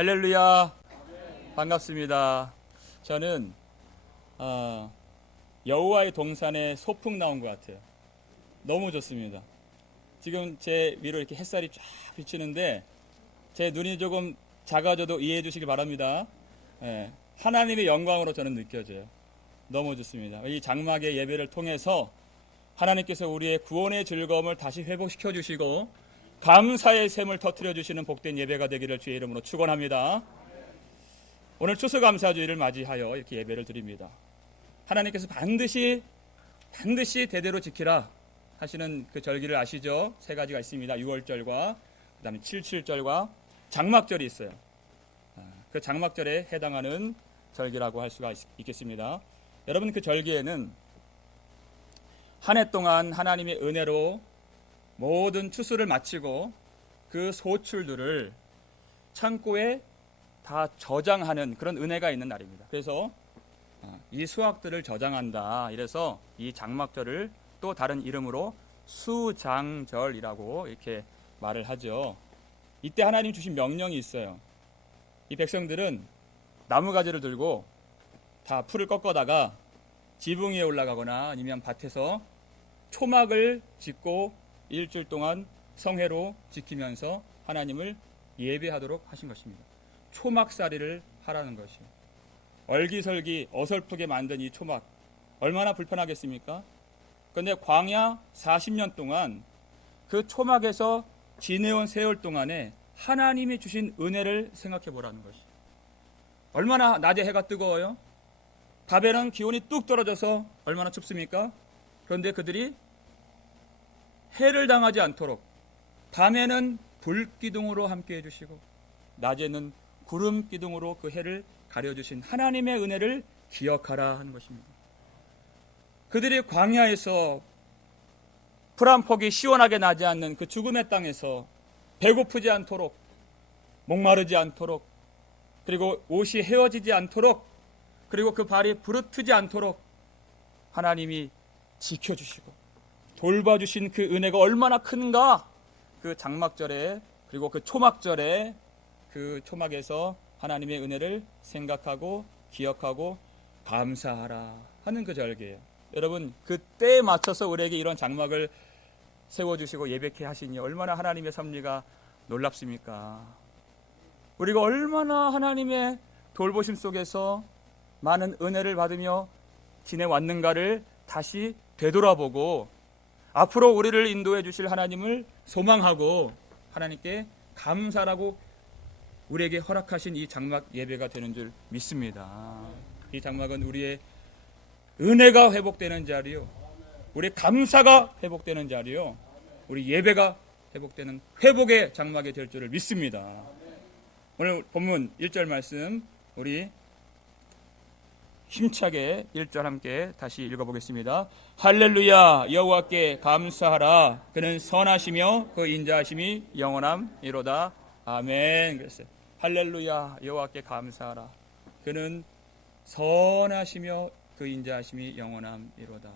할렐루야. 반갑습니다. 저는 여호와의 동산에 소풍 나온 것 같아요. 너무 좋습니다. 지금 제 위로 이렇게 햇살이 쫙 비치는데 제 눈이 조금 작아져도 이해해 주시기 바랍니다. 하나님의 영광으로 저는 느껴져요. 너무 좋습니다. 이 장막의 예배를 통해서 하나님께서 우리의 구원의 즐거움을 다시 회복시켜 주시고 감사의 샘을 터뜨려 주시는 복된 예배가 되기를 주의 이름으로 축원합니다. 오늘 추수감사주일을 맞이하여 이렇게 예배를 드립니다. 하나님께서 반드시 대대로 지키라 하시는 그 절기를 아시죠? 세 가지가 있습니다. 6월절과 그 다음에 77절과 장막절이 있어요. 그 장막절에 해당하는 절기라고 할 수가 있겠습니다. 여러분, 그 절기에는 한 해 동안 하나님의 은혜로 모든 추수를 마치고 그 소출들을 창고에 다 저장하는 그런 은혜가 있는 날입니다. 그래서 이 수확들을 저장한다. 이래서 이 장막절을 또 다른 이름으로 수장절이라고 이렇게 말을 하죠. 이때 하나님 주신 명령이 있어요. 이 백성들은 나무가지를 들고 다 풀을 꺾어다가 지붕 위에 올라가거나 아니면 밭에서 초막을 짓고 일주일 동안 성회로 지키면서 하나님을 예배하도록 하신 것입니다. 초막살이를 하라는 것이에요. 얼기설기 어설프게 만든 이 초막 얼마나 불편하겠습니까? 그런데 광야 40년 동안 그 초막에서 지내온 세월 동안에 하나님이 주신 은혜를 생각해 보라는 것이에요. 얼마나 낮에 해가 뜨거워요? 밤에는 기온이 뚝 떨어져서 얼마나 춥습니까? 그런데 그들이 해를 당하지 않도록 밤에는 불기둥으로 함께 해주시고 낮에는 구름기둥으로 그 해를 가려주신 하나님의 은혜를 기억하라 하는 것입니다. 그들이 광야에서 풀 한 폭이 시원하게 나지 않는 그 죽음의 땅에서 배고프지 않도록 목마르지 않도록 그리고 옷이 헤어지지 않도록 그리고 그 발이 부르트지 않도록 하나님이 지켜주시고 돌봐주신 그 은혜가 얼마나 큰가. 그 장막절에 그리고 그 초막절에 그 초막에서 하나님의 은혜를 생각하고 기억하고 감사하라 하는 그 절기예요. 여러분, 그 때에 맞춰서 우리에게 이런 장막을 세워주시고 예배케 하시니 얼마나 하나님의 섭리가 놀랍습니까? 우리가 얼마나 하나님의 돌보심 속에서 많은 은혜를 받으며 지내왔는가를 다시 되돌아보고 앞으로 우리를 인도해 주실 하나님을 소망하고 하나님께 감사라고 우리에게 허락하신 이 장막 예배가 되는 줄 믿습니다. 이 장막은 우리의 은혜가 회복되는 자리요, 우리 감사가 회복되는 자리요, 우리 예배가 회복되는 회복의 장막이 될 줄을 믿습니다. 오늘 본문 1절 말씀 우리 힘차게 1절 함께 다시 읽어보겠습니다. 할렐루야, 여호와께 감사하라. 그는 선하시며 그 인자하심이 영원함이로다. 아멘. 그랬어요. 할렐루야, 여호와께 감사하라. 그는 선하시며 그 인자하심이 영원함이로다.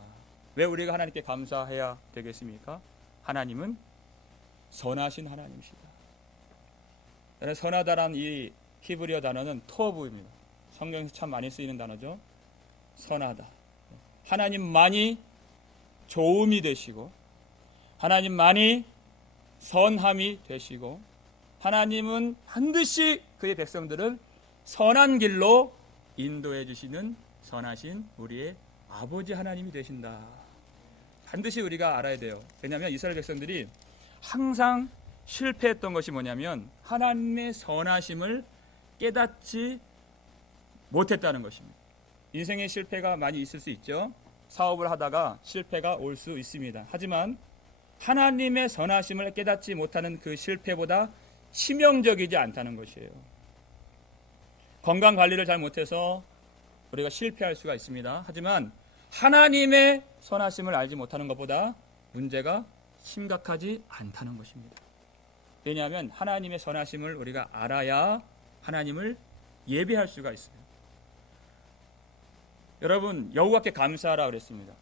왜 우리가 하나님께 감사해야 되겠습니까? 하나님은 선하신 하나님이시다. 선하다란 이 히브리어 단어는 토브입니다. 성경에서 참 많이 쓰이는 단어죠. 선하다. 하나님만이 좋음이 되시고 하나님만이 선함이 되시고 하나님은 반드시 그의 백성들을 선한 길로 인도해 주시는 선하신 우리의 아버지 하나님이 되신다. 반드시 우리가 알아야 돼요. 왜냐하면 이스라엘 백성들이 항상 실패했던 것이 뭐냐면 하나님의 선하심을 깨닫지 못했다는 것입니다. 인생의 실패가 많이 있을 수 있죠. 사업을 하다가 실패가 올 수 있습니다. 하지만 하나님의 선하심을 깨닫지 못하는 그 실패보다 치명적이지 않다는 것이에요. 건강 관리를 잘 못해서 우리가 실패할 수가 있습니다. 하지만 하나님의 선하심을 알지 못하는 것보다 문제가 심각하지 않다는 것입니다. 왜냐하면 하나님의 선하심을 우리가 알아야 하나님을 예배할 수가 있어요. 여러분, 여호와께 감사하라 그랬습니다.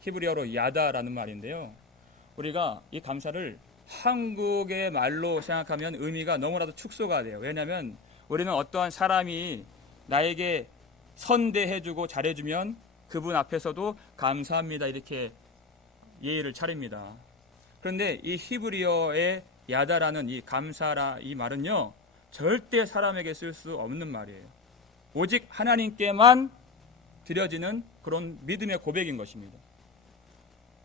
히브리어로 야다라는 말인데요. 우리가 이 감사를 한국의 말로 생각하면 의미가 너무나도 축소가 돼요. 왜냐하면 우리는 어떠한 사람이 나에게 선대해주고 잘해주면 그분 앞에서도 감사합니다 이렇게 예의를 차립니다. 그런데 이 히브리어의 야다라는 이 감사라 이 말은요, 절대 사람에게 쓸 수 없는 말이에요. 오직 하나님께만 드려지는 그런 믿음의 고백인 것입니다.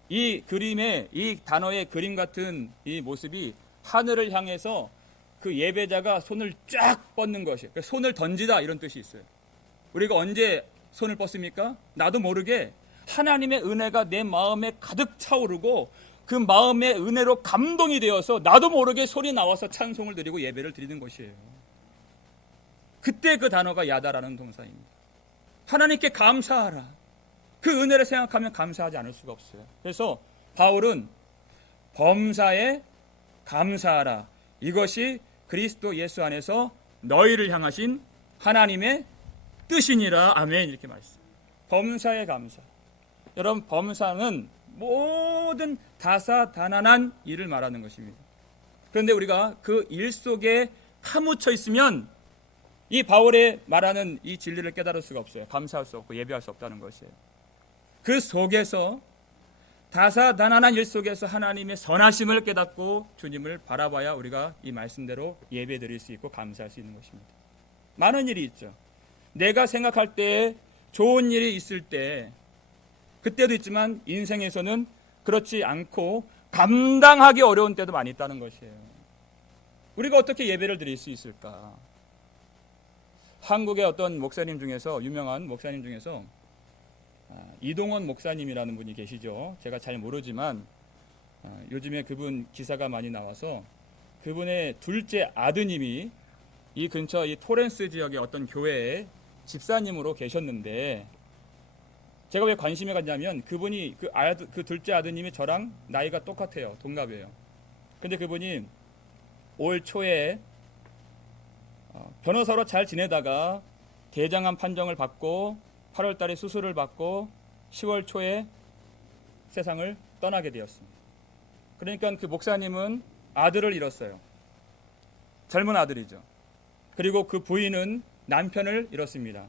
이 그림의, 이 단어의 그림 같은 이 모습이 하늘을 향해서 그 예배자가 손을 쫙 뻗는 것이에요. 손을 던지다 이런 뜻이 있어요. 우리가 언제 손을 뻗습니까? 나도 모르게 하나님의 은혜가 내 마음에 가득 차오르고 그 마음의 은혜로 감동이 되어서 나도 모르게 소리 나와서 찬송을 드리고 예배를 드리는 것이에요. 그때 그 단어가 야다라는 동사입니다. 하나님께 감사하라. 그 은혜를 생각하면 감사하지 않을 수가 없어요. 그래서 바울은 범사에 감사하라. 이것이 그리스도 예수 안에서 너희를 향하신 하나님의 뜻이니라. 아멘. 이렇게 말씀. 범사에 감사. 여러분, 범사는 모든 다사다난한 일을 말하는 것입니다. 그런데 우리가 그 일 속에 파묻혀 있으면 이 바울의 말하는 이 진리를 깨달을 수가 없어요. 감사할 수 없고 예배할 수 없다는 것이에요. 그 속에서 다사다난한 일 속에서 하나님의 선하심을 깨닫고 주님을 바라봐야 우리가 이 말씀대로 예배 드릴 수 있고 감사할 수 있는 것입니다. 많은 일이 있죠. 내가 생각할 때 좋은 일이 있을 때 그때도 있지만 인생에서는 그렇지 않고 감당하기 어려운 때도 많이 있다는 것이에요. 우리가 어떻게 예배를 드릴 수 있을까? 한국의 어떤 목사님 중에서, 유명한 목사님 중에서 이동원 목사님이라는 분이 계시죠. 제가 잘 모르지만 요즘에 그분 기사가 많이 나와서 그분의 둘째 아드님이 이 근처 이 토렌스 지역의 어떤 교회에 집사님으로 계셨는데, 제가 왜 관심이 갔냐면 그분이 그 둘째 아드님이 저랑 나이가 똑같아요. 동갑이에요. 근데 그분이 올 초에 변호사로 잘 지내다가 대장암 판정을 받고 8월 달에 수술을 받고 10월 초에 세상을 떠나게 되었습니다. 그러니까 그 목사님은 아들을 잃었어요. 젊은 아들이죠. 그리고 그 부인은 남편을 잃었습니다.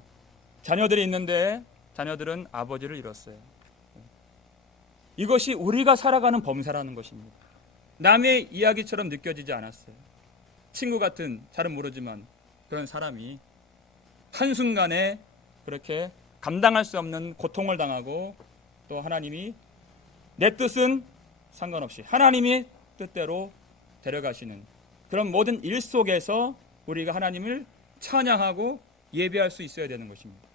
자녀들이 있는데 자녀들은 아버지를 잃었어요. 이것이 우리가 살아가는 범사라는 것입니다. 남의 이야기처럼 느껴지지 않았어요. 친구 같은, 잘은 모르지만 그런 사람이 한순간에 그렇게 감당할 수 없는 고통을 당하고, 또 하나님이 내 뜻은 상관없이 하나님이 뜻대로 데려가시는 그런 모든 일 속에서 우리가 하나님을 찬양하고 예배할 수 있어야 되는 것입니다.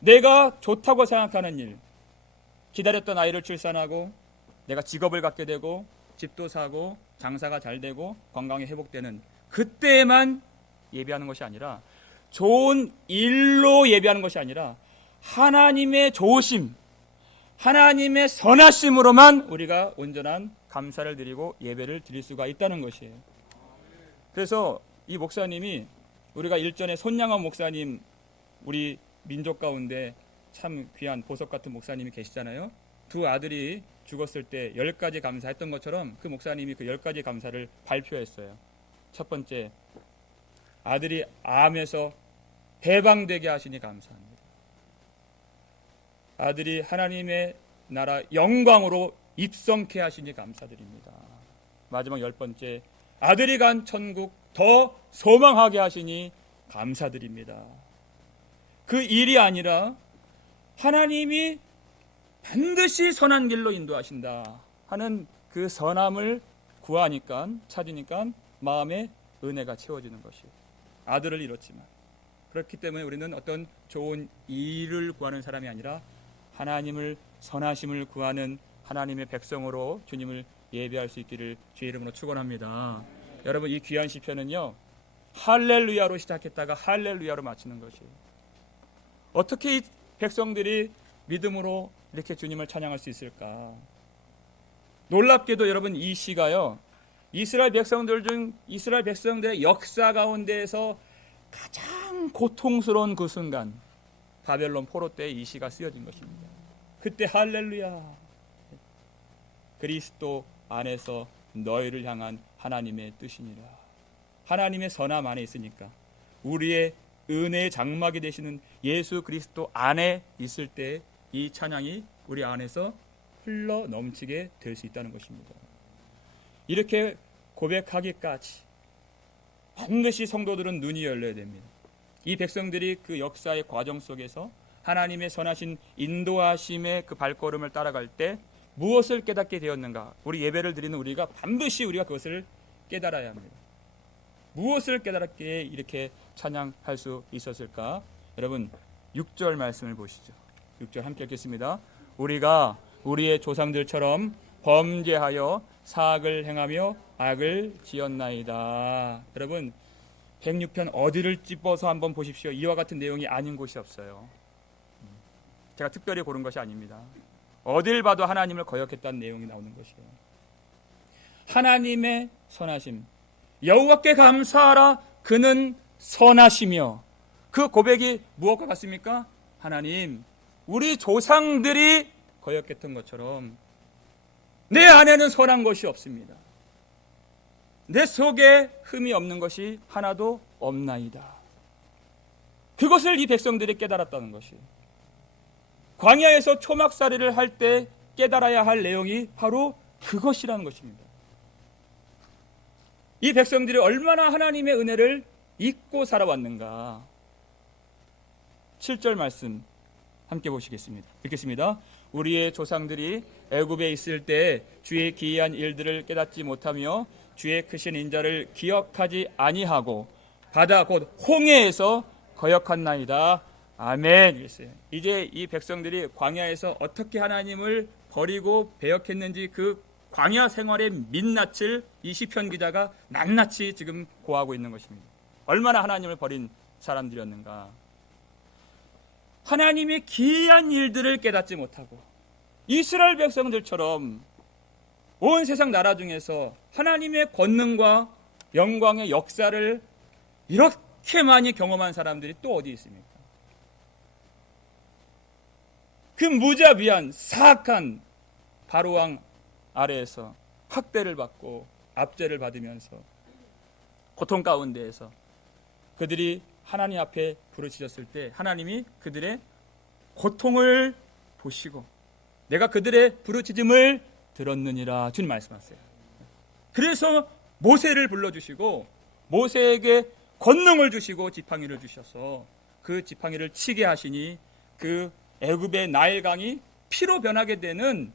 내가 좋다고 생각하는 일, 기다렸던 아이를 출산하고 내가 직업을 갖게 되고 집도 사고 장사가 잘 되고 건강이 회복되는 그때에만 예배하는 것이 아니라, 좋은 일로 예배하는 것이 아니라 하나님의 좋으심, 하나님의 선하심으로만 우리가 온전한 감사를 드리고 예배를 드릴 수가 있다는 것이에요. 그래서 이 목사님이, 우리가 일전에 손양원 목사님, 우리 민족 가운데 참 귀한 보석 같은 목사님이 계시잖아요. 두 아들이 죽었을 때 10가지 감사했던 것처럼 그 목사님이 그 10가지 감사를 발표했어요. 첫 번째, 아들이 암에서 해방되게 하시니 감사합니다. 아들이 하나님의 나라 영광으로 입성케 하시니 감사드립니다. 마지막 10번째, 아들이 간 천국 더 소망하게 하시니 감사드립니다. 그 일이 아니라 하나님이 반드시 선한 길로 인도하신다 하는 그 선함을 구하니까, 찾으니까 마음에 은혜가 채워지는 것이에요. 아들을 잃었지만, 그렇기 때문에 우리는 어떤 좋은 일을 구하는 사람이 아니라 하나님을, 선하심을 구하는 하나님의 백성으로 주님을 예배할 수 있기를 주의 이름으로 축원합니다. 여러분, 이 귀한 시편은요, 할렐루야로 시작했다가 할렐루야로 마치는 것이에요. 어떻게 이 백성들이 믿음으로 이렇게 주님을 찬양할 수 있을까? 놀랍게도 여러분, 이 시가요, 이스라엘 백성들의 역사 가운데에서 가장 고통스러운 그 순간, 바벨론 포로 때 이 시가 쓰여진 것입니다. 그때 할렐루야, 그리스도 안에서 너희를 향한 하나님의 뜻이니라. 하나님의 선함 안에 있으니까 우리의 은혜의 장막이 되시는 예수 그리스도 안에 있을 때 이 찬양이 우리 안에서 흘러 넘치게 될 수 있다는 것입니다. 이렇게 고백하기까지 반드시 성도들은 눈이 열려야 됩니다. 이 백성들이 그 역사의 과정 속에서 하나님의 선하신 인도하심의 그 발걸음을 따라갈 때 무엇을 깨닫게 되었는가? 우리 예배를 드리는 우리가 반드시 우리가 그것을 깨달아야 합니다. 무엇을 깨달았기에 이렇게 찬양할 수 있었을까? 여러분 6절 말씀을 보시죠. 6절 함께 읽겠습니다. 우리가 우리의 조상들처럼 범죄하여 사악을 행하며 악을 지었나이다. 여러분 106편 어디를 찝어서 한번 보십시오. 이와 같은 내용이 아닌 곳이 없어요. 제가 특별히 고른 것이 아닙니다. 어딜 봐도 하나님을 거역했다는 내용이 나오는 것이에요. 하나님의 선하심, 여호와께 감사하라 그는 선하시며, 그 고백이 무엇과 같습니까? 하나님, 우리 조상들이 거역했던 것처럼 내 안에는 선한 것이 없습니다. 내 속에 흠이 없는 것이 하나도 없나이다. 그것을 이 백성들이 깨달았다는 것이에요. 광야에서 초막살이를 할 때 깨달아야 할 내용이 바로 그것이라는 것입니다. 이 백성들이 얼마나 하나님의 은혜를 잊고 살아왔는가. 7절 말씀 함께 보시겠습니다. 읽겠습니다. 우리의 조상들이 애굽에 있을 때 주의 기이한 일들을 깨닫지 못하며 주의 크신 인자를 기억하지 아니하고 바다 곧 홍해에서 거역한나이다. 아멘. 이제 이 백성들이 광야에서 어떻게 하나님을 버리고 배역했는지 그 광야 생활의 민낯을 이 시편 기자가 낱낱이 지금 고하고 있는 것입니다. 얼마나 하나님을 버린 사람들이었는가. 하나님의 기이한 일들을 깨닫지 못하고 이스라엘 백성들처럼 온 세상 나라 중에서 하나님의 권능과 영광의 역사를 이렇게 많이 경험한 사람들이 또 어디 있습니까? 그 무자비한 사악한 바로왕 아래에서 학대를 받고 압제를 받으면서 고통 가운데에서 그들이 하나님 앞에 부르짖었을 때 하나님이 그들의 고통을 보시고 내가 그들의 부르짖음을 들었느니라 주님 말씀하세요. 그래서 모세를 불러주시고 모세에게 권능을 주시고 지팡이를 주셔서 그 지팡이를 치게 하시니 그 애굽의 나일강이 피로 변하게 되는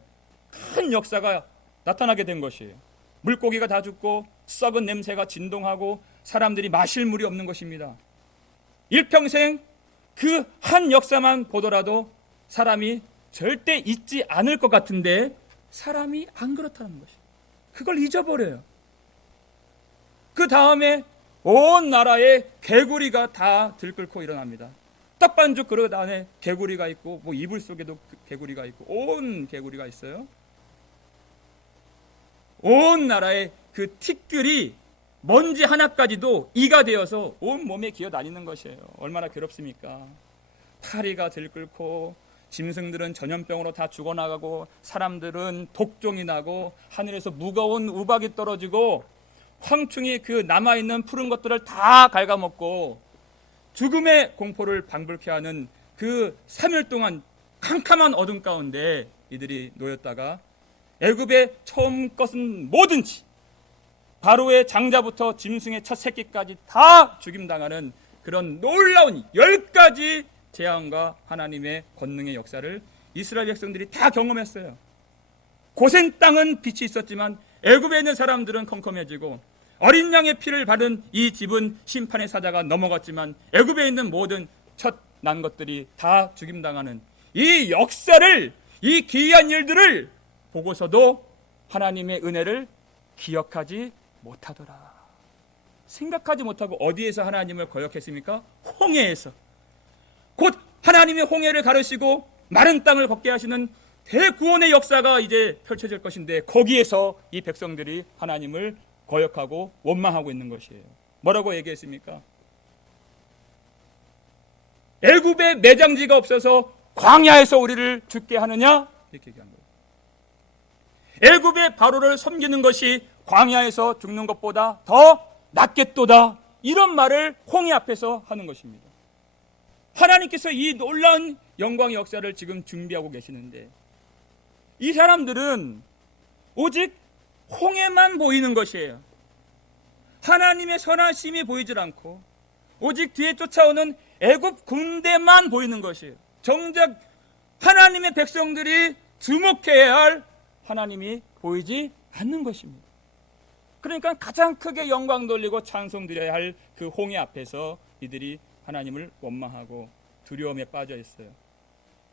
큰 역사가 나타나게 된 것이에요. 물고기가 다 죽고 썩은 냄새가 진동하고 사람들이 마실 물이 없는 것입니다. 일평생 그 한 역사만 보더라도 사람이 절대 잊지 않을 것 같은데 사람이 안 그렇다는 것이에요. 그걸 잊어버려요. 그 다음에 온 나라에 개구리가 다 들끓고 일어납니다. 떡반죽 그릇 안에 개구리가 있고 뭐 이불 속에도 개구리가 있고 온 개구리가 있어요. 온 나라의 그 티끌이 먼지 하나까지도 이가 되어서 온 몸에 기어다니는 것이에요. 얼마나 괴롭습니까? 파리가 들끓고 짐승들은 전염병으로 다 죽어나가고 사람들은 독종이 나고 하늘에서 무거운 우박이 떨어지고 황충이 그 남아있는 푸른 것들을 다 갉아먹고 죽음의 공포를 방불케 하는 그 3일 동안 캄캄한 어둠 가운데 이들이 놓였다가 애굽의 처음 것은 뭐든지 바로의 장자부터 짐승의 첫 새끼까지 다 죽임당하는 그런 놀라운 10가지 재앙과 하나님의 권능의 역사를 이스라엘 백성들이 다 경험했어요. 고센 땅은 빛이 있었지만 애굽에 있는 사람들은 컴컴해지고 어린 양의 피를 바른 이 집은 심판의 사자가 넘어갔지만 애굽에 있는 모든 첫 난 것들이 다 죽임당하는 이 역사를, 이 기이한 일들을 보고서도 하나님의 은혜를 기억하지 못하더라. 생각하지 못하고 어디에서 하나님을 거역했습니까? 홍해에서. 곧 하나님의 홍해를 가르시고 마른 땅을 걷게 하시는 대구원의 역사가 이제 펼쳐질 것인데 거기에서 이 백성들이 하나님을 거역하고 원망하고 있는 것이에요. 뭐라고 얘기했습니까? 애굽에 매장지가 없어서 광야에서 우리를 죽게 하느냐? 이렇게 얘기한 거예요. 애굽의 바로를 섬기는 것이 광야에서 죽는 것보다 더 낫겠도다. 이런 말을 홍해 앞에서 하는 것입니다. 하나님께서 이 놀라운 영광의 역사를 지금 준비하고 계시는데 이 사람들은 오직 홍해만 보이는 것이에요. 하나님의 선하심이 보이질 않고 오직 뒤에 쫓아오는 애굽 군대만 보이는 것이에요. 정작 하나님의 백성들이 주목해야 할 하나님이 보이지 않는 것입니다. 그러니까 가장 크게 영광 돌리고 찬송 드려야 할 그 홍해 앞에서 이들이 하나님을 원망하고 두려움에 빠져 있어요.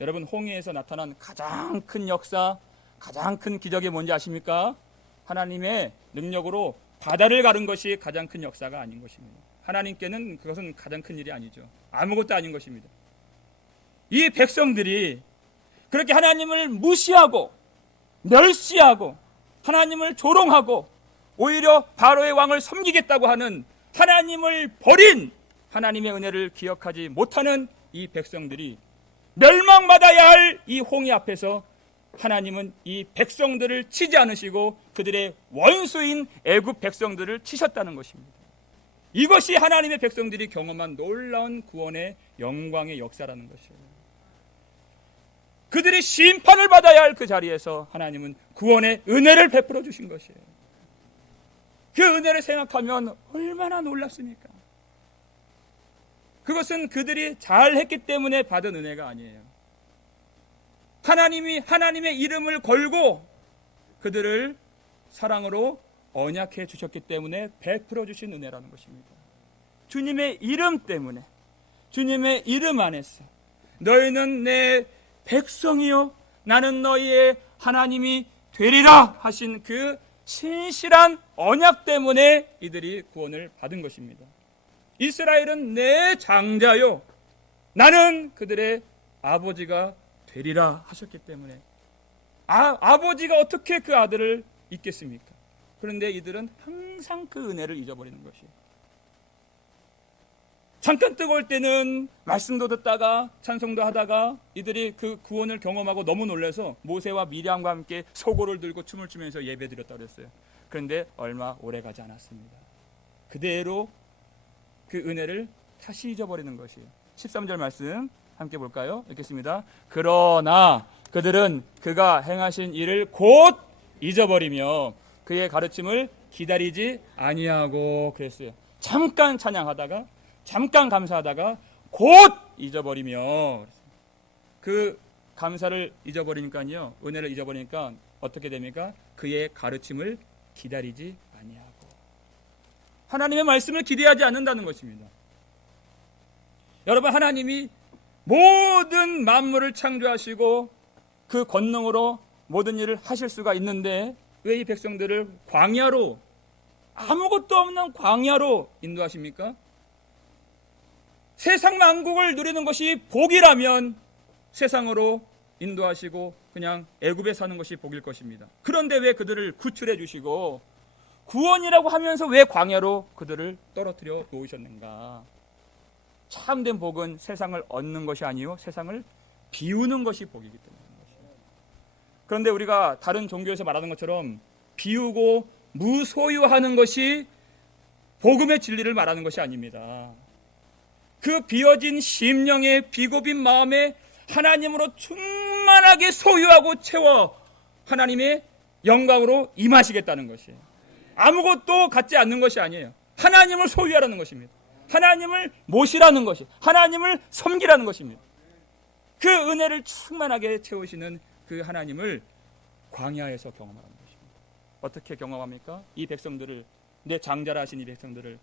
여러분, 홍해에서 나타난 가장 큰 역사, 가장 큰 기적이 뭔지 아십니까? 하나님의 능력으로 바다를 가른 것이 가장 큰 역사가 아닌 것입니다. 하나님께는 그것은 가장 큰 일이 아니죠. 아무것도 아닌 것입니다. 이 백성들이 그렇게 하나님을 무시하고 멸시하고 하나님을 조롱하고 오히려 바로의 왕을 섬기겠다고 하는 하나님을 버린 하나님의 은혜를 기억하지 못하는 이 백성들이 멸망받아야 할 이 홍해 앞에서 하나님은 이 백성들을 치지 않으시고 그들의 원수인 애굽 백성들을 치셨다는 것입니다. 이것이 하나님의 백성들이 경험한 놀라운 구원의 영광의 역사라는 것이에요. 그들이 심판을 받아야 할 그 자리에서 하나님은 구원의 은혜를 베풀어 주신 것이에요. 그 은혜를 생각하면 얼마나 놀랍습니까? 그것은 그들이 잘했기 때문에 받은 은혜가 아니에요. 하나님이 하나님의 이름을 걸고 그들을 사랑으로 언약해 주셨기 때문에 베풀어 주신 은혜라는 것입니다. 주님의 이름 때문에, 주님의 이름 안에서 너희는 내 백성이요 나는 너희의 하나님이 되리라 하신 그 신실한 언약 때문에 이들이 구원을 받은 것입니다. 이스라엘은 내 장자요 나는 그들의 아버지가 되리라 하셨기 때문에 아버지가 어떻게 그 아들을 잊겠습니까? 그런데 이들은 항상 그 은혜를 잊어버리는 것이에요. 잠깐 뜨거울 때는 말씀도 듣다가 찬송도 하다가 이들이 그 구원을 경험하고 너무 놀라서 모세와 미리암과 함께 소고를 들고 춤을 추면서 예배드렸다고 그랬어요. 그런데 얼마 오래 가지 않았습니다. 그대로 그 은혜를 다시 잊어버리는 것이에요. 13절 말씀 함께 볼까요? 읽겠습니다. 그러나 그들은 그가 행하신 일을 곧 잊어버리며 그의 가르침을 기다리지 아니하고 그랬어요. 잠깐 찬양하다가 잠깐 감사하다가 곧 잊어버리며 그 감사를 잊어버리니까요, 은혜를 잊어버리니까 어떻게 됩니까? 그의 가르침을 기다리지 아니하고 하나님의 말씀을 기대하지 않는다는 것입니다. 여러분, 하나님이 모든 만물을 창조하시고 그 권능으로 모든 일을 하실 수가 있는데 왜 이 백성들을 광야로, 아무것도 없는 광야로 인도하십니까? 세상 만국을 누리는 것이 복이라면 세상으로 인도하시고 그냥 애굽에 사는 것이 복일 것입니다. 그런데 왜 그들을 구출해 주시고 구원이라고 하면서 왜 광야로 그들을 떨어뜨려 놓으셨는가? 참된 복은 세상을 얻는 것이 아니요 세상을 비우는 것이 복이기 때문입니다. 그런데 우리가 다른 종교에서 말하는 것처럼 비우고 무소유하는 것이 복음의 진리를 말하는 것이 아닙니다. 그 비어진 심령의 비고빈 마음에 하나님으로 충만하게 소유하고 채워 하나님의 영광으로 임하시겠다는 것이에요. 아무것도 갖지 않는 것이 아니에요. 하나님을 소유하라는 것입니다. 하나님을 모시라는 것이, 하나님을 섬기라는 것입니다. 그 은혜를 충만하게 채우시는 그 하나님을 광야에서 경험하는 것입니다. 어떻게 경험합니까? 이 백성들을, 내 장자라 하신 이 백성들을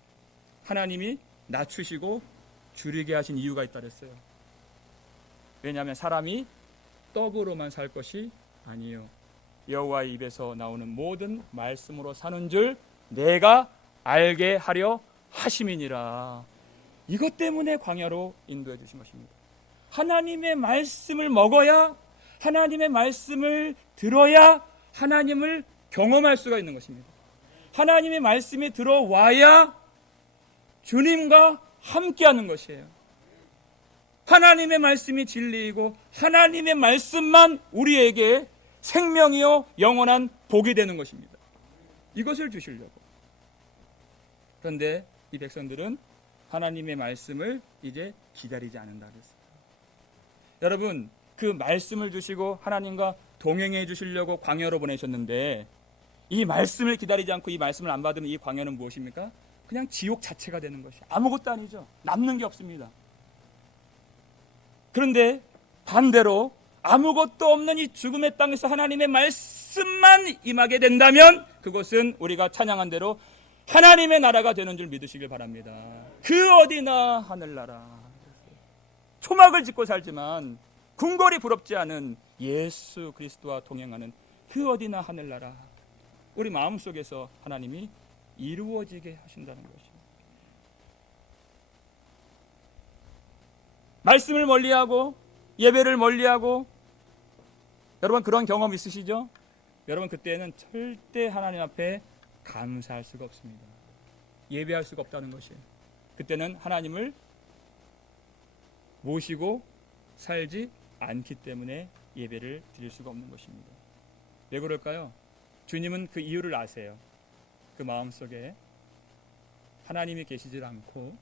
하나님이 낮추시고 줄이게 하신 이유가 있다 그랬어요. 왜냐하면 사람이 떡으로만 살 것이 아니요 여호와의 입에서 나오는 모든 말씀으로 사는 줄 내가 알게 하려 하심이니라. 이것 때문에 광야로 인도해 주신 것입니다. 하나님의 말씀을 먹어야, 하나님의 말씀을 들어야 하나님을 경험할 수가 있는 것입니다. 하나님의 말씀이 들어와야 주님과 함께하는 것이에요. 하나님의 말씀이 진리이고 하나님의 말씀만 우리에게 생명이요 영원한 복이 되는 것입니다. 이것을 주시려고. 그런데 이 백성들은 하나님의 말씀을 이제 기다리지 않는다 그랬어요. 여러분, 그 말씀을 주시고 하나님과 동행해 주시려고 광야로 보내셨는데 이 말씀을 기다리지 않고 이 말씀을 안 받으면 이 광야는 무엇입니까? 그냥 지옥 자체가 되는 것이에요. 아무것도 아니죠. 남는 게 없습니다. 그런데 반대로 아무것도 없는 이 죽음의 땅에서 하나님의 말씀만 임하게 된다면 그것은 우리가 찬양한 대로 하나님의 나라가 되는 줄 믿으시길 바랍니다. 그 어디나 하늘나라. 초막을 짓고 살지만 궁궐이 부럽지 않은 예수 그리스도와 동행하는 그 어디나 하늘나라. 우리 마음속에서 하나님이 이루어지게 하신다는 것입니다. 말씀을 멀리하고 예배를 멀리하고, 여러분 그런 경험 있으시죠? 여러분 그때는 절대 하나님 앞에 감사할 수가 없습니다. 예배할 수가 없다는 것이에요. 그때는 하나님을 모시고 살지 않기 때문에 예배를 드릴 수가 없는 것입니다. 왜 그럴까요? 주님은 그 이유를 아세요. 그 마음속에 하나님이 계시질 않고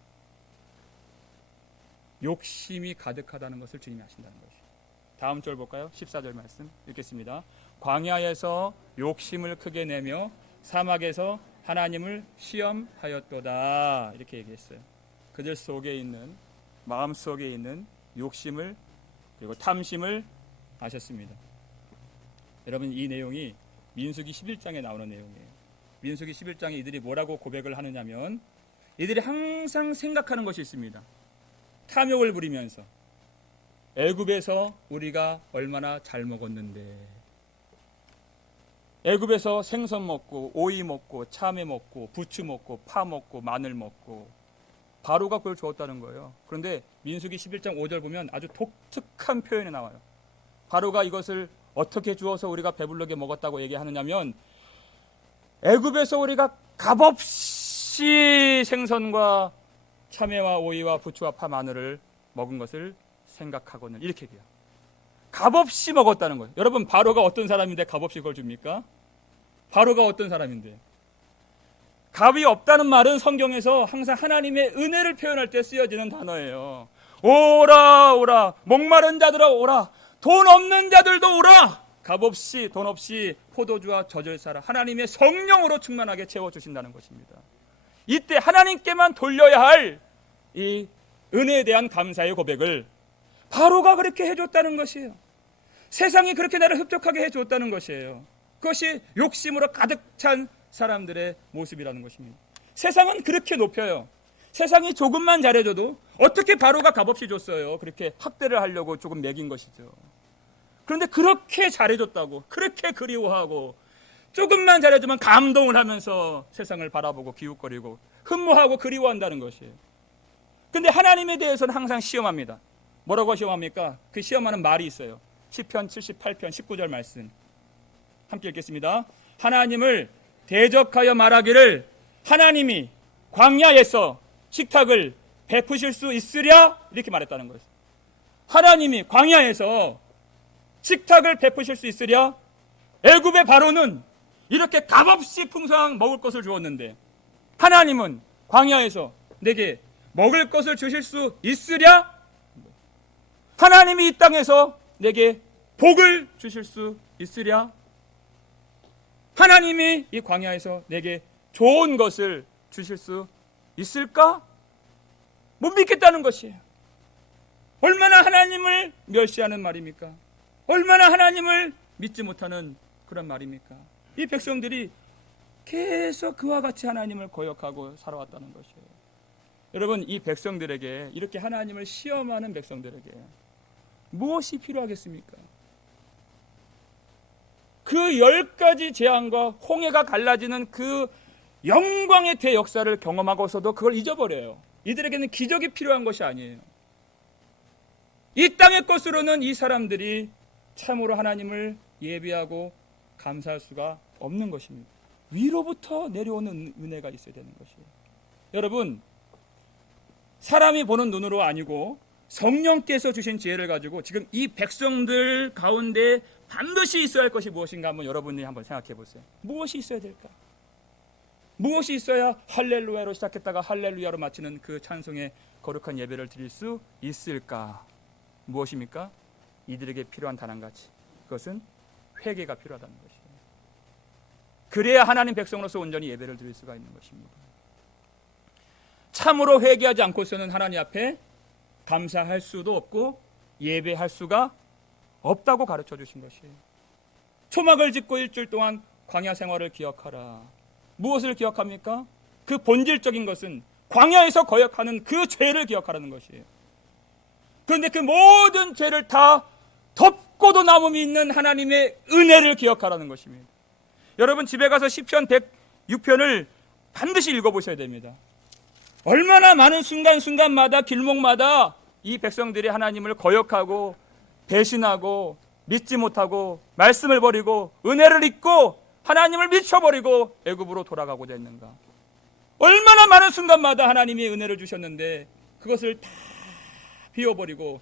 욕심이 가득하다는 것을 주님이 아신다는 것이에요. 다음 절 볼까요? 14절 말씀 읽겠습니다. 광야에서 욕심을 크게 내며 사막에서 하나님을 시험하였도다. 이렇게 얘기했어요. 그들 속에 있는, 마음 속에 있는 욕심을 그리고 탐심을 아셨습니다. 여러분 이 내용이 민수기 11장에 나오는 내용이에요. 민수기 11장에 이들이 뭐라고 고백을 하느냐면 이들이 항상 생각하는 것이 있습니다. 탐욕을 부리면서 애굽에서 우리가 얼마나 잘 먹었는데, 애굽에서 생선 먹고 오이 먹고 참외 먹고 부추 먹고 파 먹고 마늘 먹고 바로가 그걸 주었다는 거예요. 그런데 민수기 11장 5절 보면 아주 독특한 표현이 나와요. 바로가 이것을 어떻게 주어서 우리가 배불르게 먹었다고 얘기하느냐면 애굽에서 우리가 값없이 생선과 참외와 오이와 부추와 파 마늘을 먹은 것을 생각하고는, 이렇게 얘기해요. 값없이 먹었다는 거예요. 여러분 바로가 어떤 사람인데 값없이 그걸 줍니까? 바로가 어떤 사람인데? 값이 없다는 말은 성경에서 항상 하나님의 은혜를 표현할 때 쓰여지는 단어예요. 오라 오라, 목마른 자들아 오라, 돈 없는 자들도 오라. 값없이 돈 없이 포도주와 젖을 사라. 하나님의 성령으로 충만하게 채워주신다는 것입니다. 이때 하나님께만 돌려야 할 이 은혜에 대한 감사의 고백을 바로가 그렇게 해줬다는 것이에요. 세상이 그렇게 나를 흡족하게 해줬다는 것이에요. 그것이 욕심으로 가득 찬 사람들의 모습이라는 것입니다. 세상은 그렇게 높여요. 세상이 조금만 잘해줘도 어떻게 바로가 값없이 줬어요. 그렇게 학대를 하려고 조금 매긴 것이죠. 그런데 그렇게 잘해줬다고, 그렇게 그리워하고 조금만 잘해주면 감동을 하면서 세상을 바라보고 기웃거리고 흠모하고 그리워한다는 것이에요. 근데 하나님에 대해서는 항상 시험합니다. 뭐라고 시험합니까? 그 시험하는 말이 있어요. 시편 78편 19절 말씀 함께 읽겠습니다. 하나님을 대적하여 말하기를 하나님이 광야에서 식탁을 베푸실 수 있으랴, 이렇게 말했다는 거예요. 하나님이 광야에서 식탁을 베푸실 수 있으랴. 애굽의 바로는 이렇게 값없이 풍성한 먹을 것을 주었는데 하나님은 광야에서 내게 먹을 것을 주실 수 있으랴? 하나님이 이 땅에서 내게 복을 주실 수 있으랴? 하나님이 이 광야에서 내게 좋은 것을 주실 수 있을까? 못 믿겠다는 것이에요. 얼마나 하나님을 멸시하는 말입니까? 얼마나 하나님을 믿지 못하는 그런 말입니까? 이 백성들이 계속 그와 같이 하나님을 거역하고 살아왔다는 것이에요. 여러분 이 백성들에게, 이렇게 하나님을 시험하는 백성들에게 무엇이 필요하겠습니까? 그 10가지 재앙과 홍해가 갈라지는 그 영광의 대역사를 경험하고서도 그걸 잊어버려요. 이들에게는 기적이 필요한 것이 아니에요. 이 땅의 것으로는 이 사람들이 참으로 하나님을 예배하고 감사할 수가 없는 것입니다. 위로부터 내려오는 은혜가 있어야 되는 것이에요. 여러분 사람이 보는 눈으로 아니고 성령께서 주신 지혜를 가지고 지금 이 백성들 가운데 반드시 있어야 할 것이 무엇인가 한번 여러분이 한번 생각해 보세요. 무엇이 있어야 될까? 무엇이 있어야 할렐루야로 시작했다가 할렐루야로 마치는 그 찬송의 거룩한 예배를 드릴 수 있을까? 무엇입니까? 이들에게 필요한 단 한 가지, 그것은 회개가 필요하다는 것이에요. 그래야 하나님 백성으로서 온전히 예배를 드릴 수가 있는 것입니다. 참으로 회개하지 않고서는 하나님 앞에 감사할 수도 없고 예배할 수가 없다고 가르쳐 주신 것이에요. 초막을 짓고 일주일 동안 광야 생활을 기억하라. 무엇을 기억합니까? 그 본질적인 것은 광야에서 거역하는 그 죄를 기억하라는 것이에요. 그런데 그 모든 죄를 다 덮고도 남음이 있는 하나님의 은혜를 기억하라는 것입니다. 여러분 집에 가서 시편 106편을 반드시 읽어보셔야 됩니다. 얼마나 많은 순간순간마다 길목마다 이 백성들이 하나님을 거역하고 배신하고 믿지 못하고 말씀을 버리고 은혜를 잊고 하나님을 미쳐버리고 애굽으로 돌아가고자 했는가. 얼마나 많은 순간마다 하나님이 은혜를 주셨는데 그것을 다 비워버리고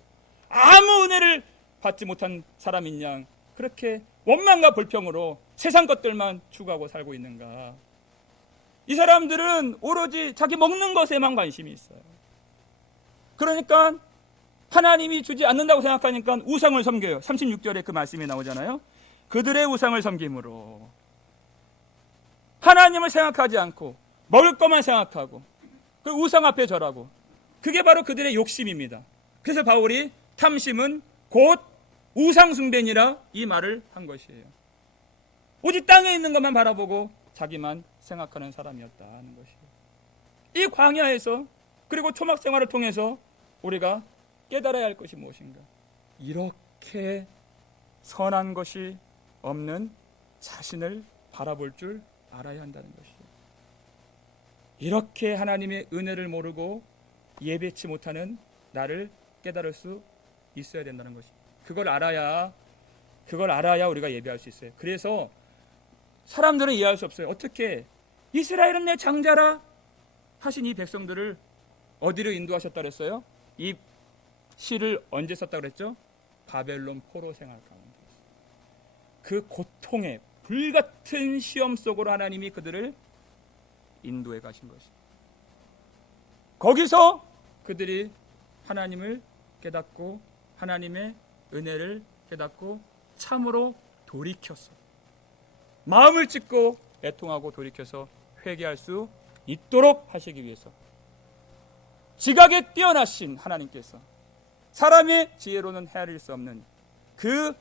아무 은혜를 받지 못한 사람인 양 그렇게 원망과 불평으로 세상 것들만 추구하고 살고 있는가. 이 사람들은 오로지 자기 먹는 것에만 관심이 있어요. 그러니까 하나님이 주지 않는다고 생각하니까 우상을 섬겨요. 36절에 그 말씀이 나오잖아요. 그들의 우상을 섬김으로 하나님을 생각하지 않고 먹을 것만 생각하고 그 우상 앞에 절하고, 그게 바로 그들의 욕심입니다. 그래서 바울이 탐심은 곧 우상 숭배니라 이 말을 한 것이에요. 오직 땅에 있는 것만 바라보고 자기만 생각하는 사람이었다는 것이에요. 이 광야에서 그리고 초막 생활을 통해서 우리가 깨달아야 할 것이 무엇인가? 이렇게 선한 것이 없는 자신을 바라볼 줄 알아야 한다는 것이에요. 이렇게 하나님의 은혜를 모르고 예배치 못하는 나를 깨달을 수 있어야 된다는 것입니다. 그걸 알아야 우리가 예배할 수 있어요. 그래서 사람들은 이해할 수 없어요. 어떻게 이스라엘은 내 장자라 하신 이 백성들을 어디로 인도하셨다 그랬어요? 이 시를 언제 썼다 그랬죠? 바벨론 포로 생활 가운데 그 고통의 불같은 시험 속으로 하나님이 그들을 인도해 가신 것입니다. 거기서 그들이 하나님을 깨닫고 하나님의 은혜를 깨닫고 참으로 돌이켰어. 마음을 찢고 애통하고 돌이켜서 회개할 수 있도록 하시기 위해서 지각에 뛰어나신 하나님께서 사람의 지혜로는 헤아릴 수 없는 그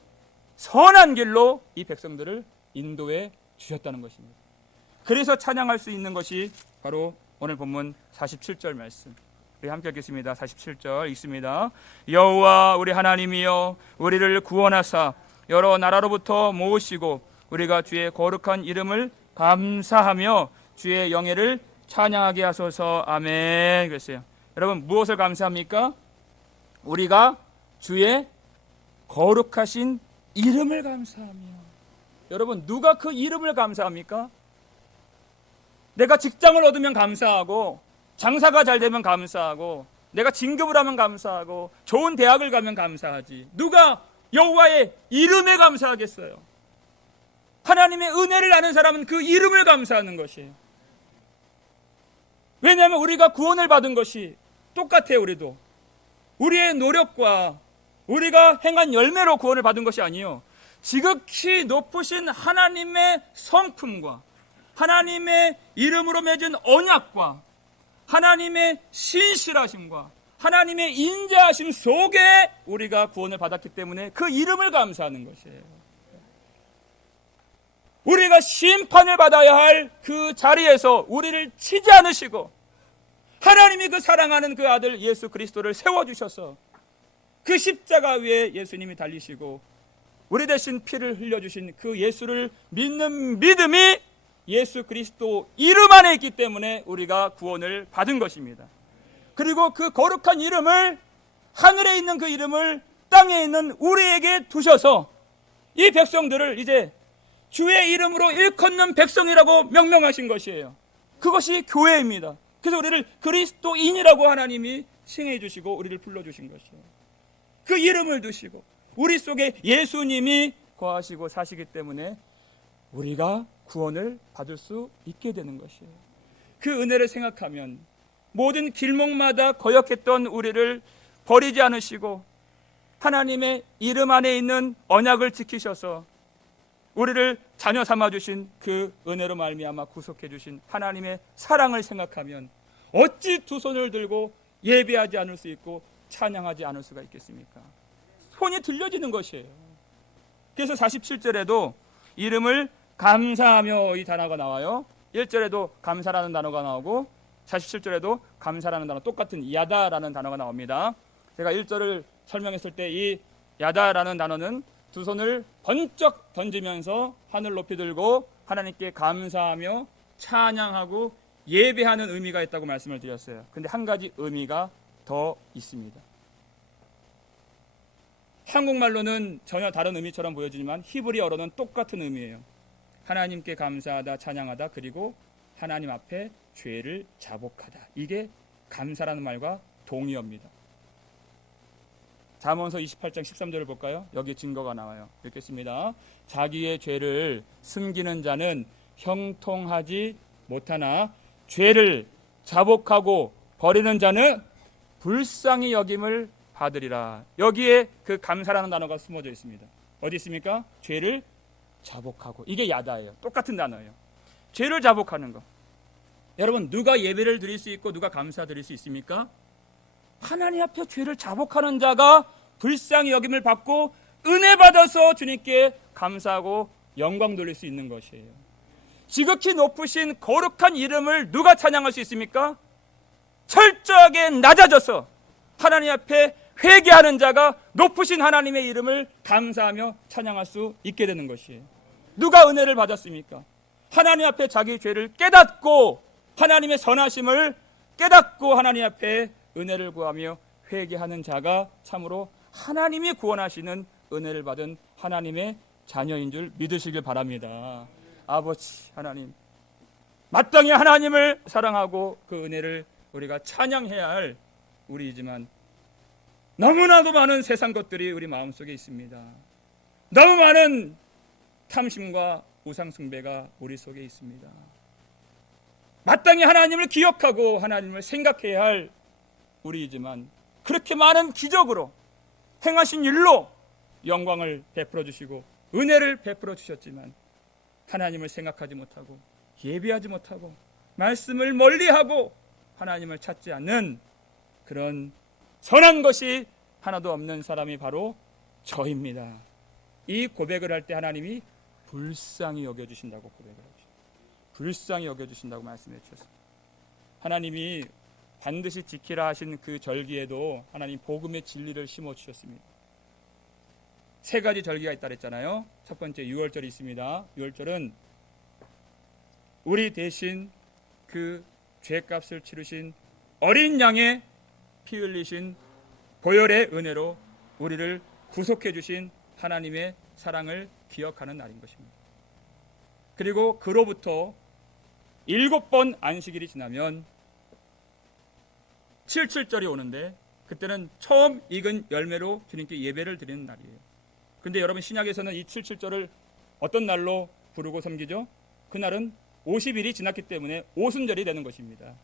선한 길로 이 백성들을 인도해 주셨다는 것입니다. 그래서 찬양할 수 있는 것이 바로 오늘 본문 47절 말씀. 우리 함께 읽겠습니다. 47절 읽습니다. 여호와 우리 하나님이여 우리를 구원하사 여러 나라로부터 모으시고 우리가 주의 거룩한 이름을 감사하며 주의 영예를 찬양하게 하소서. 아멘. 그랬어요. 여러분 무엇을 감사합니까? 우리가 주의 거룩하신 이름을 감사하며. 여러분 누가 그 이름을 감사합니까? 내가 직장을 얻으면 감사하고 장사가 잘 되면 감사하고 내가 진급을 하면 감사하고 좋은 대학을 가면 감사하지. 누가 여호와의 이름에 감사하겠어요? 하나님의 은혜를 아는 사람은 그 이름을 감사하는 것이에요. 왜냐하면 우리가 구원을 받은 것이 똑같아요. 우리도 우리의 노력과 우리가 행한 열매로 구원을 받은 것이 아니에요. 지극히 높으신 하나님의 성품과 하나님의 이름으로 맺은 언약과 하나님의 신실하심과 하나님의 인자하심 속에 우리가 구원을 받았기 때문에 그 이름을 감사하는 것이에요. 우리가 심판을 받아야 할 그 자리에서 우리를 치지 않으시고 하나님이 그 사랑하는 그 아들 예수 그리스도를 세워주셔서 그 십자가 위에 예수님이 달리시고 우리 대신 피를 흘려주신 그 예수를 믿는 믿음이 예수 그리스도 이름 안에 있기 때문에 우리가 구원을 받은 것입니다. 그리고 그 거룩한 이름을, 하늘에 있는 그 이름을 땅에 있는 우리에게 두셔서 이 백성들을 이제 주의 이름으로 일컫는 백성이라고 명명하신 것이에요. 그것이 교회입니다. 그래서 우리를 그리스도인이라고 하나님이 칭해 주시고 우리를 불러주신 것이에요. 그 이름을 두시고 우리 속에 예수님이 거하시고 사시기 때문에 우리가 구원을 받을 수 있게 되는 것이에요. 그 은혜를 생각하면 모든 길목마다 거역했던 우리를 버리지 않으시고 하나님의 이름 안에 있는 언약을 지키셔서 우리를 자녀 삼아주신 그 은혜로 말미암아 구속해주신 하나님의 사랑을 생각하면 어찌 두 손을 들고 예배하지 않을 수 있고 찬양하지 않을 수가 있겠습니까? 손이 들려지는 것이에요. 그래서 47절에도 이름을 감사하며 이 단어가 나와요. 1절에도 감사라는 단어가 나오고 47절에도 감사라는 단어, 똑같은 야다라는 단어가 나옵니다. 제가 1절을 설명했을 때 이 야다라는 단어는 두 손을 번쩍 던지면서 하늘 높이 들고 하나님께 감사하며 찬양하고 예배하는 의미가 있다고 말씀을 드렸어요. 근데 한 가지 의미가 더 있습니다. 한국말로는 전혀 다른 의미처럼 보여지지만 히브리어로는 똑같은 의미예요. 하나님께 감사하다, 찬양하다, 그리고 하나님 앞에 죄를 자복하다. 이게 감사라는 말과 동의어입니다. 잠언서 28장 13절을 볼까요? 여기 증거가 나와요. 읽겠습니다. 자기의 죄를 숨기는 자는 형통하지 못하나 죄를 자복하고 버리는 자는 불쌍히 여김을 받으리라. 여기에 그 감사라는 단어가 숨어져 있습니다. 어디 있습니까? 죄를 자복하고. 이게 야다예요. 똑같은 단어예요. 죄를 자복하는 거. 여러분, 누가 예배를 드릴 수 있고 누가 감사 드릴 수 있습니까? 하나님 앞에 죄를 자복하는 자가 불쌍히 여김을 받고 은혜 받아서 주님께 감사하고 영광 돌릴 수 있는 것이에요. 지극히 높으신 거룩한 이름을 누가 찬양할 수 있습니까? 철저하게 낮아져서 하나님 앞에 회개하는 자가 높으신 하나님의 이름을 감사하며 찬양할 수 있게 되는 것이에요. 누가 은혜를 받았습니까? 하나님 앞에 자기 죄를 깨닫고 하나님의 선하심을 깨닫고 하나님 앞에 은혜를 구하며 회개하는 자가 참으로 하나님이 구원하시는 은혜를 받은 하나님의 자녀인 줄 믿으시길 바랍니다. 아버지 하나님, 마땅히 하나님을 사랑하고 그 은혜를 우리가 찬양해야 할 우리이지만 너무나도 많은 세상 것들이 우리 마음속에 있습니다. 너무 많은 탐심과 우상 숭배가 우리 속에 있습니다. 마땅히 하나님을 기억하고 하나님을 생각해야 할 우리이지만 그렇게 많은 기적으로 행하신 일로 영광을 베풀어 주시고 은혜를 베풀어 주셨지만 하나님을 생각하지 못하고 예배하지 못하고 말씀을 멀리하고 하나님을 찾지 않는 그런 선한 것이 하나도 없는 사람이 바로 저입니다. 이 고백을 할 때 하나님이 불쌍히 여겨주신다고 고백을 하십니다. 불쌍히 여겨주신다고 말씀해 주셨습니다. 하나님이 반드시 지키라 하신 그 절기에도 하나님 복음의 진리를 심어주셨습니다. 세 가지 절기가 있다 그랬잖아요. 첫 번째 유월절이 있습니다. 유월절은 우리 대신 그 죄값을 치르신 어린 양의 피 흘리신 보혈의 은혜로 우리를 구속해 주신 하나님의 사랑을 기억하는 날인 것입니다. 그리고 그로부터 7번 안식일이 지나면 77절이 오는데 그때는 처음 익은 열매로 주님께 예배를 드리는 날이에요. 근데 여러분 신약에서는 이 77절을 어떤 날로 부르고 섬기죠? 그날은 50일이 지났기 때문에 오순절이 되는 것입니다.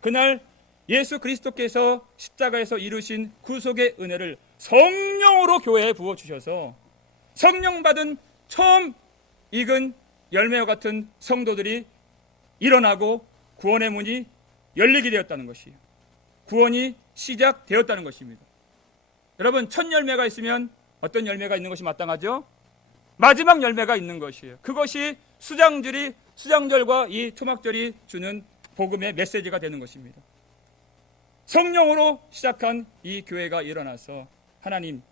그날 예수 그리스도께서 십자가에서 이루신 구속의 은혜를 성령으로 교회에 부어주셔서 성령 받은 처음 익은 열매와 같은 성도들이 일어나고 구원의 문이 열리게 되었다는 것이에요. 구원이 시작되었다는 것입니다. 여러분, 첫 열매가 있으면 어떤 열매가 있는 것이 마땅하죠? 마지막 열매가 있는 것이에요. 그것이 수장절과 이 초막절이 주는 복음의 메시지가 되는 것입니다. 성령으로 시작한 이 교회가 일어나서 하나님,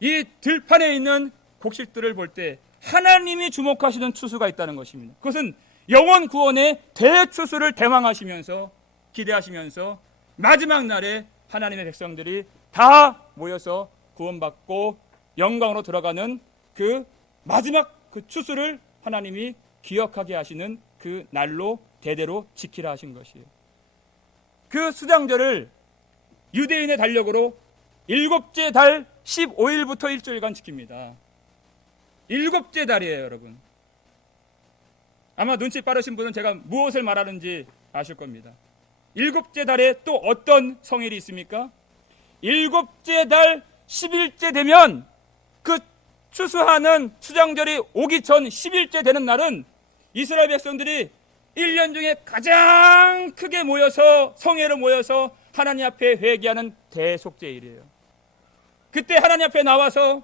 이 들판에 있는 곡식들을 볼 때 하나님이 주목하시는 추수가 있다는 것입니다. 그것은 영원 구원의 대추수를 대망하시면서 기대하시면서 마지막 날에 하나님의 백성들이 다 모여서 구원받고 영광으로 들어가는 그 마지막 그 추수를 하나님이 기억하게 하시는 그 날로 대대로 지키라 하신 것이에요. 그 수장절을 유대인의 달력으로 7째 달 15일부터 일주일간 지킵니다. 7째 달이에요, 여러분. 아마 눈치 빠르신 분은 제가 무엇을 말하는지 아실 겁니다. 7째 달에 또 어떤 성일이 있습니까? 7째 달 10일째 되면 그 추수하는 수장절이 오기 전 10일째 되는 날은 이스라엘 백성들이 1년 중에 가장 크게 모여서 성회로 모여서 하나님 앞에 회개하는 대속죄일이에요. 그때 하나님 앞에 나와서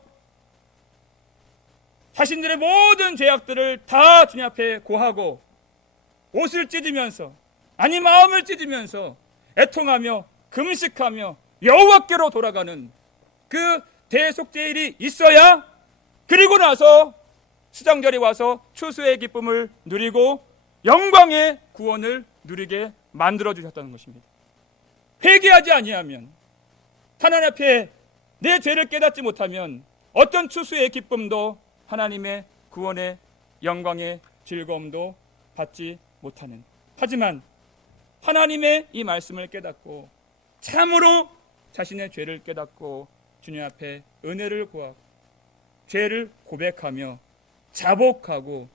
자신들의 모든 죄악들을 다 주님 앞에 고하고 옷을 찢으면서 아니 마음을 찢으면서 애통하며 금식하며 여호와께로 돌아가는 그 대속죄일이 있어야 그리고 나서 수장절이 와서 추수의 기쁨을 누리고 영광의 구원을 누리게 만들어 주셨다는 것입니다. 회개하지 아니하면 하나님 앞에 내 죄를 깨닫지 못하면 어떤 추수의 기쁨도 하나님의 구원의 영광의 즐거움도 받지 못하는, 하지만 하나님의 이 말씀을 깨닫고 참으로 자신의 죄를 깨닫고 주님 앞에 은혜를 구하고 죄를 고백하며 자복하고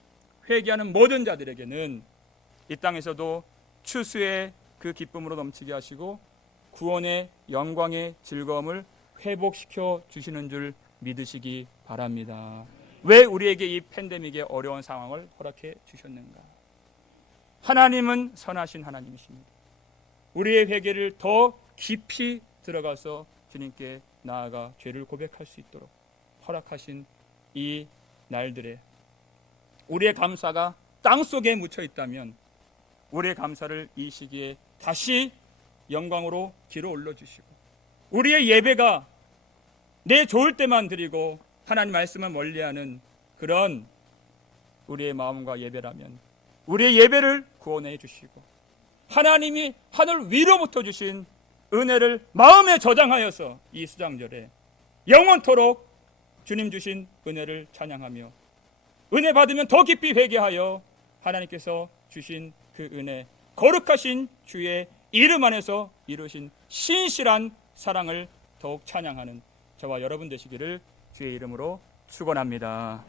회개하는 모든 자들에게는 이 땅에서도 추수의 그 기쁨으로 넘치게 하시고 구원의 영광의 즐거움을 회복시켜 주시는 줄 믿으시기 바랍니다. 왜 우리에게 이 팬데믹의 어려운 상황을 허락해 주셨는가? 하나님은 선하신 하나님이십니다. 우리의 회개를 더 깊이 들어가서 주님께 나아가 죄를 고백할 수 있도록 허락하신 이 날들에 우리의 감사가 땅속에 묻혀 있다면 우리의 감사를 이 시기에 다시 영광으로 길어 올려주시고, 우리의 예배가 내 좋을 때만 드리고 하나님 말씀을 멀리하는 그런 우리의 마음과 예배라면 우리의 예배를 구원해 주시고 하나님이 하늘 위로부터 주신 은혜를 마음에 저장하여서 이 수장절에 영원토록 주님 주신 은혜를 찬양하며 은혜 받으면 더 깊이 회개하여 하나님께서 주신 그 은혜, 거룩하신 주의 이름 안에서 이루신 신실한 사랑을 더욱 찬양하는 저와 여러분 되시기를 주의 이름으로 축원합니다.